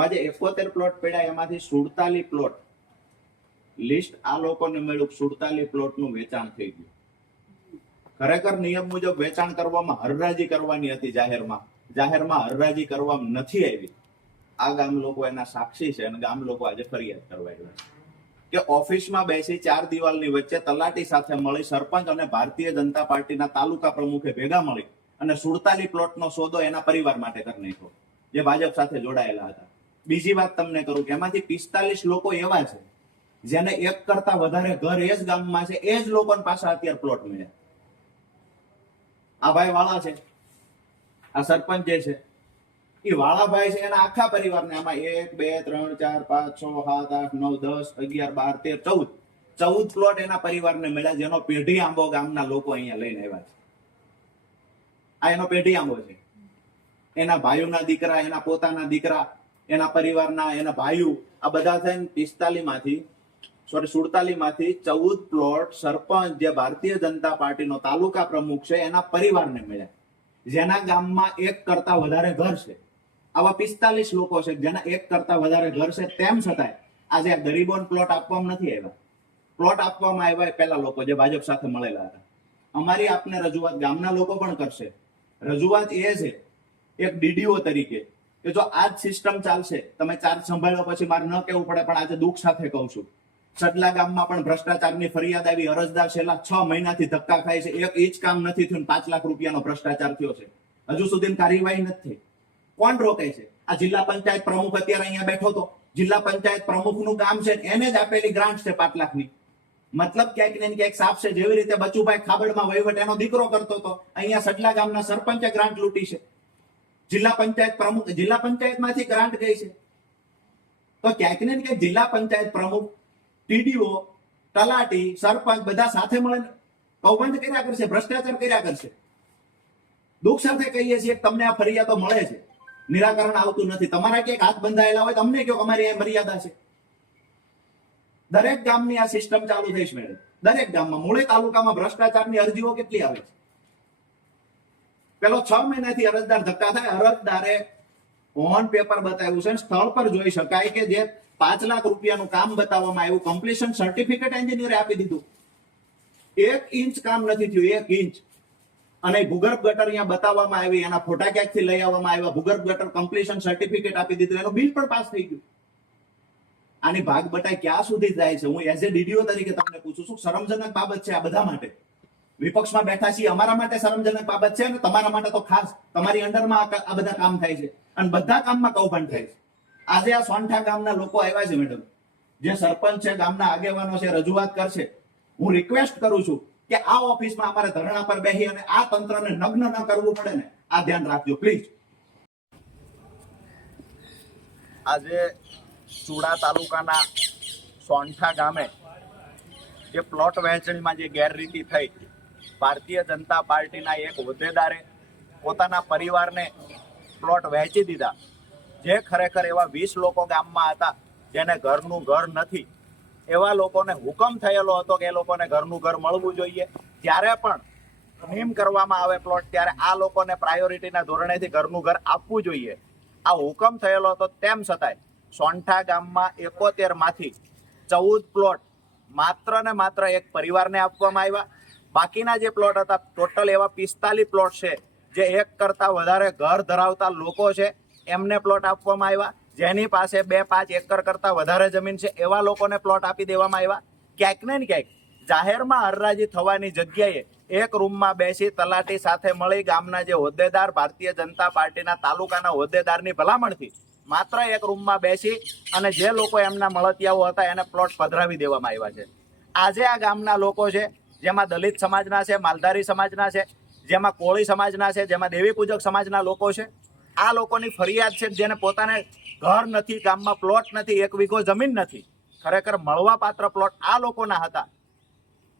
આજે 71 પ્લોટ પડ્યા, એમાંથી 47 પ્લોટ લિસ્ટ આ લોકોને મળ્યું, 47 પ્લોટનું વેચાણ થઈ ગયું. ખરેખર નિયમ મુજબ વેચાણ કરવામાં હરરાજી કરવાની હતી, જાહેરમાં હરરાજી કરવામાં નથી આવી. આ ગામ લોકો એના સાક્ષી છે અને ગામ લોકો આજે ફરિયાદ કરવા આવ્યા છે કે ઓફિસમાં બેસી 4 દિવાલની વચ્ચે તલાટી સાથે મળી સરપંચ અને ભારતીય જનતા પાર્ટીના તાલુકા પ્રમુખે ભેગા મળી અને 47 પ્લોટનો સોદો એના પરિવાર માટે કરી નાખ્યો, જે ભાજપ સાથે જોડાયેલા હતા. બીજી વાત તમને કરું કે એમાંથી 45 લોકો એવા છે જેને એક કરતા વધારે ઘર એ જ ગામમાં છે, એ જ લોકોને પાછા અત્યારે પ્લોટ મળ્યા. આ ભાઈ વાળા છે, આ સરપંચ જે છે એ વાળાભાઈ છે, એના આખા પરિવારને આમાં 1 2 3 4 5 6 7 8 9 10 11 12 13 14 પ્લોટ એના પરિવારને મળ્યા, જેનો પેઢી આંબો ગામના લોકો અહીંયા લઈને આવ્યા છે. આ એનો પેઢી આંબો છે. એના ભાઈઓના દીકરા, એના પોતાના દીકરા, એના પરિવારના, એના ભાઈઓ, આ બધા થઈને 47 માંથી 14 પ્લોટ સરપંચ જે ભારતીય જનતા પાર્ટીનો તાલુકા પ્રમુખ છે એના પરિવારને મળ્યા, જેના ગામમાં એક કરતા વધારે ઘર છે. આવા 45 લોકો છે જેના એક કરતા વધારે ઘર છે, તેમ છતાંય આજે આ ગરીબોને પ્લોટ આપવામાં નથી આવ્યા. પ્લોટ આપવામાં આવ્યા પેલા લોકો જે ભાજપ સાથે મળેલા હતા. અમારી આપને રજૂઆત ગામના લોકો પણ કરશે. રજૂઆત એ છે એક ડીડીઓ તરીકે કે જો આ જ સિસ્ટમ ચાલશે, તમે ચાર્જ સંભાળ્યો પછી મારે ન કહેવું પડે પણ આજે દુઃખ સાથે કહું છું, સડલા ગામમાં પણ ભ્રષ્ટાચારની ફરિયાદ આવી. અરજદાર છેલ્લા 6 મહિનાથી ધક્કા ખાય છે, એક ઇંચ કામ નથી થયું, 5 લાખ રૂપિયાનો ભ્રષ્ટાચાર થયો છે, હજુ સુધી કાર્યવાહી નથી થઈ. કોણ રોકે છે? આ જિલ્લા પંચાયત પ્રમુખ અત્યારે અહીંયા બેઠો હતો, જિલ્લા પંચાયત પ્રમુખનું કામ છે, એને જ આપેલી ગ્રાન્ટ છે 5 લાખની. મતલબ ક્યાંક ને ક્યાંક સાફ છે. જેવી રીતે બચુભાઈ ખાબડમાં વહીવટ એનો દીકરો કરતો હતો, અહીંયા સડલા ગામના સરપંચે ગ્રાન્ટ લૂંટી છે. જિલ્લા પંચાયત પ્રમુખ, જિલ્લા પંચાયતમાંથી ગ્રાન્ટ ગઈ છે. તો ક્યાંક ને ક્યાંક જિલ્લા પંચાયત પ્રમુખ, ટીડીઓ, તલાટી, સરપંચ બધા સાથે મળીને કૌભાંડ કર્યા કરશે, ભ્રષ્ટાચાર કર્યા કરશે. દુઃખ સાથે કહીએ છીએ કે તમને આ ફરિયાદો મળે છે, નિરાકરણ આવતું નથી. તમારા ક્યાંક હાથ બંધાયેલા હોય તો અમને કહો, અમારી આ મર્યાદા છે. દરેક ગામની આ સિસ્ટમ ચાલુ થઈ છે મેડમ. દરેક ગામમાં, મૂળી તાલુકામાં ભ્રષ્ટાચારની અરજીઓ કેટલી આવે છે. પેલો 6 મહિનાથી અરજદાર ધક્કા થાય, અરજદારે ઓન પેપર બતાવ્યું છે, સ્થળ પર જોઈ શકાય કે જે 5 લાખ રૂપિયાનું કામ બતાવવામાં આવ્યું, કમ્પ્લીશન સર્ટિફિકેટ એન્જિનિયરે આપી દીધું, 1 ઇંચ કામ નથી થયું, 1 ઇંચ. અને ભૂગર્ભ ગટર અહીંયા બતાવવામાં આવી, એના ફોટા ક્યાંકથી લઈ આવવામાં આવ્યા, ભૂગર્ભ ગટર કમ્પ્લીશન સર્ટિફિકેટ આપી દીધું, એનું બિલ પણ પાસ થઈ ગયું. આની ભાગ બટાઈ ક્યાં સુધી જાય છે? હું એઝ એ ડીડીઓ તરીકે તમને પૂછું છું. શરમજનક બાબત છે આ બધા માટે. વિપક્ષમાં બેઠા છીએ, અમારા માટે શરમજનક બાબત છે અને તમારા માટે તો ખાસ. તમારી અંડરમાં આ બધા કામ થાય છે અને બધા કામમાં કૌભાંડ થાય છે. આજે આ સોંઠા ગામના લોકો આવ્યા છે મેડમ, જે સરપંચ છે, ગામના આગેવાનો છે, રજૂઆત કરશે. હું રિક્વેસ્ટ કરું છું કે આ ઓફિસમાં અમારે ધરણા પર બેસી અને આ તંત્રને નગ્ન ન કરવું પડે ને, આ ધ્યાન રાખજો પ્લીઝ. આજે ચુડા તાલુકાના સોંઠા ગામે જે પ્લોટ વહેંચણીમાં જે ગેરરીતિ થઈ, ભારતીય જનતા પાર્ટીના એક હોદ્દેદારે પોતાના પરિવારને પ્લોટ વહેંચી દીધા. જે ખરેખર એવા 20 લોકો ગામમાં હતા જેને ઘરનું ઘર નથી, એવા લોકોને હુકમ થયેલો હતો કે એ લોકોને ઘરનું ઘર મળવું જોઈએ. જ્યારે પણ નિયમ કરવામાં આવે પ્લોટ, ત્યારે આ લોકોને પ્રાયોરિટીના ધોરણેથી ઘરનું ઘર આપવું જોઈએ. આ હુકમ થયેલો હતો, તેમ છતાંય સોંઠા ગામમાં 71 માંથી 14 પ્લોટ માત્ર ને માત્ર એક પરિવારને આપવામાં આવ્યા. બાકીના જે પ્લોટ હતા, ટોટલ એવા 45 પ્લોટ છે જે એક કરતા વધારે ઘર ધરાવતા લોકો છે, એમને પ્લોટ આપવામાં આવ્યા. જેની પાસે 2-5 એકર કરતા વધારે જમીન છે, એવા લોકોને પ્લોટ આપી દેવામાં આવ્યા. ક્યાંક ને ક્યાંક જાહેરમાં હરરાજી થવાની જગ્યાએ એક રૂમમાં બેસી તલાટી સાથે મળી ગામના જે હોદ્દેદાર, ભારતીય જનતા પાર્ટીના તાલુકાના હોદ્દેદારની ભલામણથી માત્ર એક રૂમમાં બેસી અને જે લોકો એમના મળતિયાઓ હતા એને પ્લોટ પધરાવી દેવામાં આવ્યા છે. આજે આ ગામના લોકો છે, જેમાં દલિત સમાજના છે, માલધારી સમાજના છે, જેમાં કોળી સમાજના છે, જેમાં દેવી પૂજક સમાજના લોકો છે. આ લોકોની ફરિયાદ છે, જેને પોતાને ઘર નથી, ગામમાં પ્લોટ નથી, 1 વીઘો જમીન નથી, ખરેખર મળવા પાત્ર પ્લોટ આ લોકોના હતા.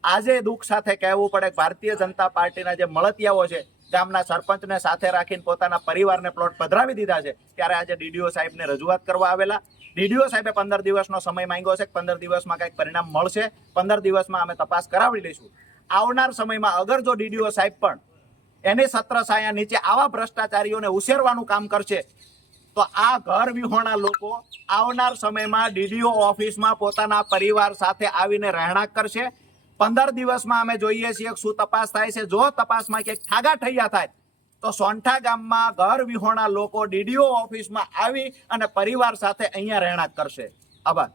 આજે દુઃખ સાથે કહેવું પડે, ભારતીય જનતા પાર્ટીના જે મળતિયાઓ છે, ગામના સરપંચને સાથે રાખીને પોતાના પરિવારને પ્લોટ પધરાવી દીધા છે. ત્યારે આજે ડીડીઓ સાહેબને રજૂઆત કરવા આવેલા. ડીડીઓ સાહેબે 15 દિવસનો સમય માંગ્યો છે. 15 દિવસમાં કંઈક પરિણામ મળશે. 15 દિવસમાં અમે તપાસ કરાવી લઈશું. આવનાર સમયમાં અગર જો ડીડીઓ સાહેબ પણ એની છત્ર છાયા નીચે આવા ભ્રષ્ટાચારીઓને ઉછેરવાનું કામ કરશે, તો આ ઘર વિહોણા લોકો આવનાર સમયમાં ડીડીઓ ઓફિસમાં પોતાના પરિવાર સાથે આવીને રહેણાંક કરશે. 15 દિવસમાં અમે જોઈએ છીએ શું તપાસ થાય છે. જો તપાસમાં ક્યાંક ઠાગા ઠૈયા થાય તો સોંઠા ગામમાં ઘર વિહોણા લોકો ડીડીઓ ઓફિસમાં આવી અને પરિવાર સાથે અહીંયા રહેણાંક કરશે. આભાર.